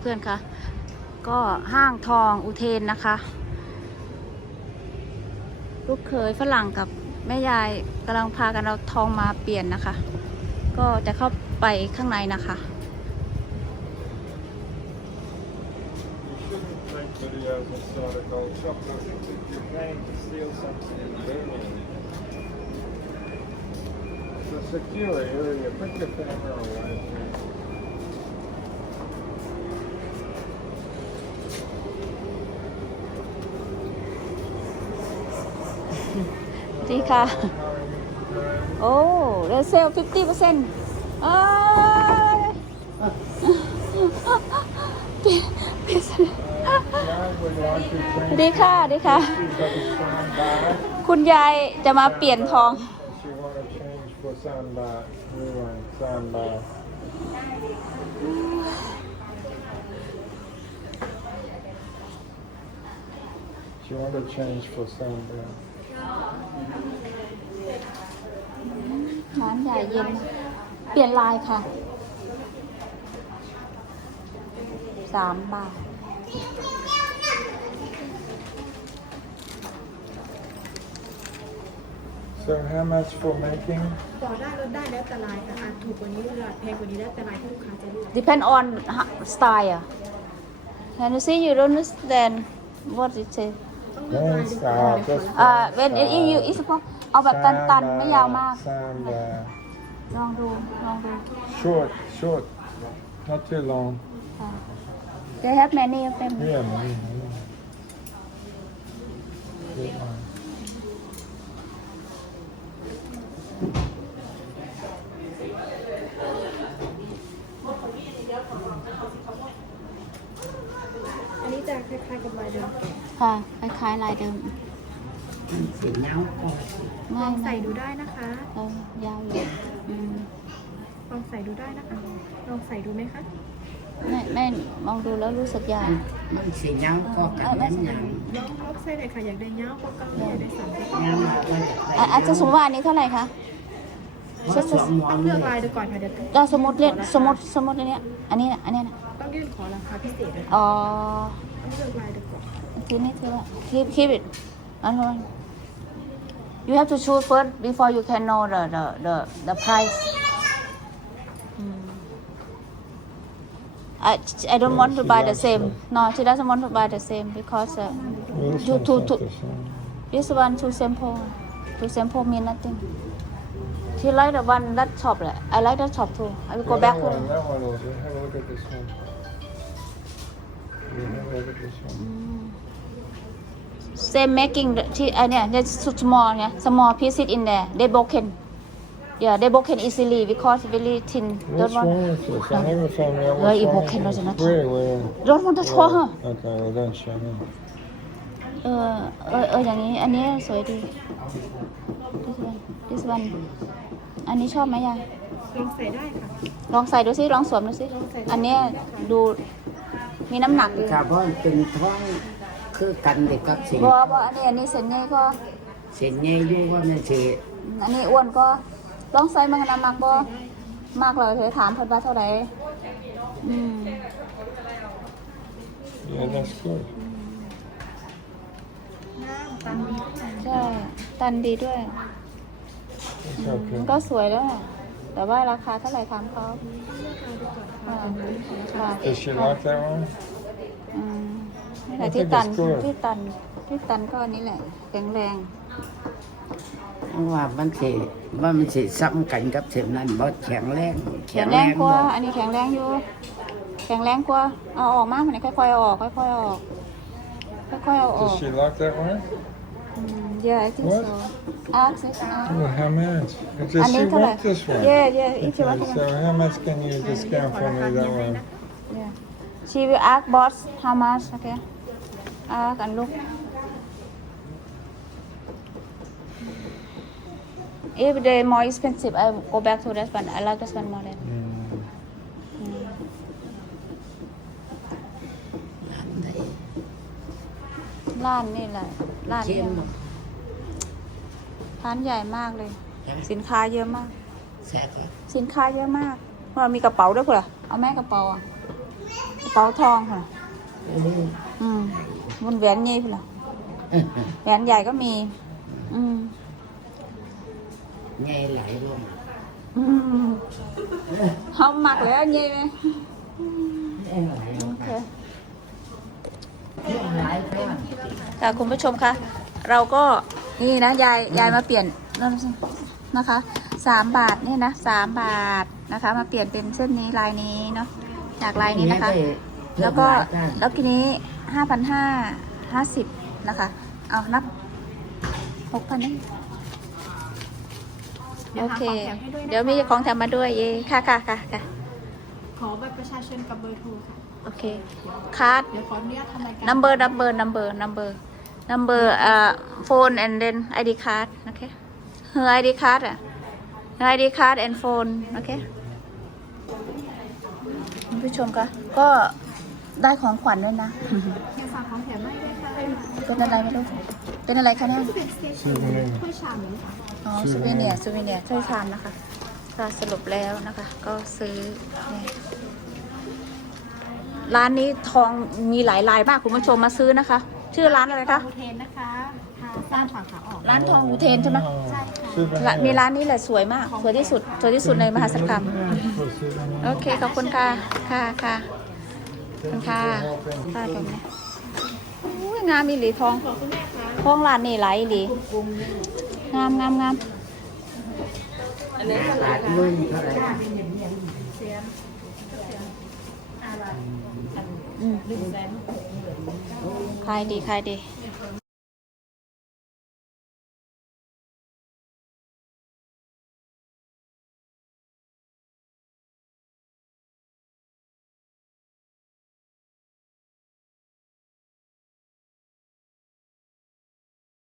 เพื่อนคะก็ห้างทองอุเทนนะคะ ลูกเคยฝรั่งกับแม่ยายกำลังพากันเอาทองมาเปลี่ยนนะคะ ก็จะเข้าไปข้างในนะคะ You ีค่ะ โอ้เรเซล 50%เปอร์เซ็นต์ดีค่ะ ดีค่ะ คุณยายจะมาเปลี่ยนทอง She wanted to change. New one, sandbar. She want to change for sandbar. ร้านใหญ่เย็น เปลี่ยนลายค่ะ สามบาท So how much for making? ต่อได้ลดได้แล้วแต่ลายค่ะอาจถูกกว่านี้หรืออาจแพงกว่านี้แล้วแต่ลายที่ลูกค้าจะเลือก depend on h- style อะ Can you see you don't understand what it say ต้องเลือกลาย Then ดูก่อน start, just อ่า for when it start. you is เอาแบบตันๆ ไม่ยาวมาก Sandbar. ลองดู ลองดู Short, short. Not too long. They have many of them Yeah, man. Good one. อันนี้จะคล้ายๆกับลายเดิมค่ะ คล้ายๆลายเดิมสีเงาก็ลง่าอยงมาใส่กดูได้นะคะเออยาวอยู่อืมลองใส่ดูได้นะคะลองใส่ดูไหมคะไม่ไม่มองดูแล้วรู้สึกยาวมันสีเงาก็กันนั้นเงาลองลองใส่เลยค่ะอยากได้เงาก็เก้าอยากได้สามก็เงาว่าจะอะอาจจะสมมติว่าอันนี้เท่าไหร่คะว่าสวมหมอต้อนงเลเลือกลายยดูก่อนค่ะเดี๋ยวก็สมมติเล่นสมมติสมมติอันเนี้ยอันนี้นะอันเนี้ยนะต้องยื่นขอราคาพิเศษเลยอ๋อ It. Keep, keep it. You have to choose first before you can know the, the, the, the price. Hmm. I, I don't want to buy the same. No, she doesn't want to buy the same because uh, you too, too, this one too simple. Too simple mean nothing. She like the one that shop. I like that shop too. I will go back to that one also. Have a look at this one. Same making ที่อันเนี้ย just small เนี่ย small pieces in there they broken yeah they broken easily because very thin What's don't want wrong with this? I never found out Well, what's you wrong broken, with doesn't it. it? Where, where? don't want to show her Okay, well, don't show me. เออเออเอออย่างนี้ อันนี้สวยดี this one this one อันนี้ชอบไหมยายลองใส่ได้ค่ะ ลองใส่ดูสิ ลองสวมดูสิ อันเนี้ยดู มีน้ำหนักดีคาร์บอนเป็นท้องคือกันเด็กกับสีบ่บ่อันนี้อันนี้เส้นใหญ่ก็ เส้นใหญ่อยู่ว่ามันสีอันนี้อ้วนก็ลองใส่มันน้ำหนักบ่มากเลยเธอถามเพิ่นว่าเท่าไหร่อืม Yeah, that's good. งามตามนี้ค่ะใช่ ตันดีด้วย It's okay. มันก็สวยแล้วแหละแต่ว่าราคาเท่าไหร่ถามเขาต้อ งเลือกลายดูก่อนค่ะอ่าเป็นนี้ของราคาค่ะ Does she like that one? อืมนี่แหละ I ที่ think ตัน it's good. ที่ตัน ที่ตันก็อันนี้แหละแข็งแรง ว่ามันสีว่ามันสีซ้ำกันกับเส้นนั้นบ่แข็งแรงแข็งแรงกว่า อันนี้แข็งแรงอยู่ แข็งแรงกว่า เอาออกมามันค่อยๆเอาออก ค่อยๆเอาออก ค่อยๆเอาออ Does ก she like that one? อืม yeah I think What? so ask it ask Oh, how much? อั Does นนี้ she เท่าไหร่ want this one? yeah yeah if you Okay, want so to how much can you discount for me that one? yeah she will ask boss how much okay ask and look if they more expensive I go back to that one I like this one more than Mm. ร้านนี่แหละร้าน เข้ เดีย ม ว บ่ ร้านใหญ่มากเลย สินค้าเยอะมากแซ่บก็สินค้าเยอะมากเรามีกระเป๋าด้วยเปล่าเอาแม่กระเป๋าอะกระเป๋าทองค่ะอืมบนแหวนใหญ่พุ่นล่ะแหวนใหญ่ก็มี อืม nghe lại luôn อืมเขามักแล้วใหญ่ไหม em lại โอเค lại phải không ค่ะคุณผู้ชมคะเราก็ นี่นะยายยายมาเปลี่ยนนั่นสินะคะสามบาทเนี่ยนะสามบาทนะคะ มาเปลี่ยนเป็นเส้นนี้ลายนี้เนาะจากลายนี้นะคะ แล้วก็แล้วทีนี้ห้าพันห้าห้าสิบนะคะ เอานับหกพันนี่โอเค เดี๋ยวมีของแถมมาด้วยเย่ค่ะค่ะค่ะค่ะขอบัตรประชาชนกับเบอร์โทรค่ะ โอเคคาร์ดเดี๋ยวขออนุญาตทำรายการ number number number number number uh phone and then ID card okay her ID card อะ her ID card and phone okay คุณผู้ชมคะก็ได้ของขวัญด้วยนะยังฝากของแถมให้ด้วยค่ะเป็นอะไรไม่รู้เป็นอะไรคะเนี่ยเป็นสเตชันถ้วยชามนี้ค่ะอ๋อซูเวเนียซูเวเนียช่วยชามนะคะก็สรุปแล้วนะคะ ก็ซื้อเนี่ยร้านนี้ทองมีหลายลายมากคุณผู้ชมมาซื้อนะคะ ชื่อร้านอะไรคะอูเทนนะคะทางสร้างฝั่งขาออก ร้านทองอุเทนใช่ไหมใช่ค่ะ ละมีร้านนี้แหละสวยมาก สวยที่สุด สวยที่สุดในมหาสารคามโอเค ขอบคุณค่ะ ค่ะค่ะขอบคุณค่ะค่ะตรงนี้อุ้ยงามอีหลีทองทองร้านนี่หลายอีหลีงามงามงาม luôn thôi lại อืม ขายดีขายดีเ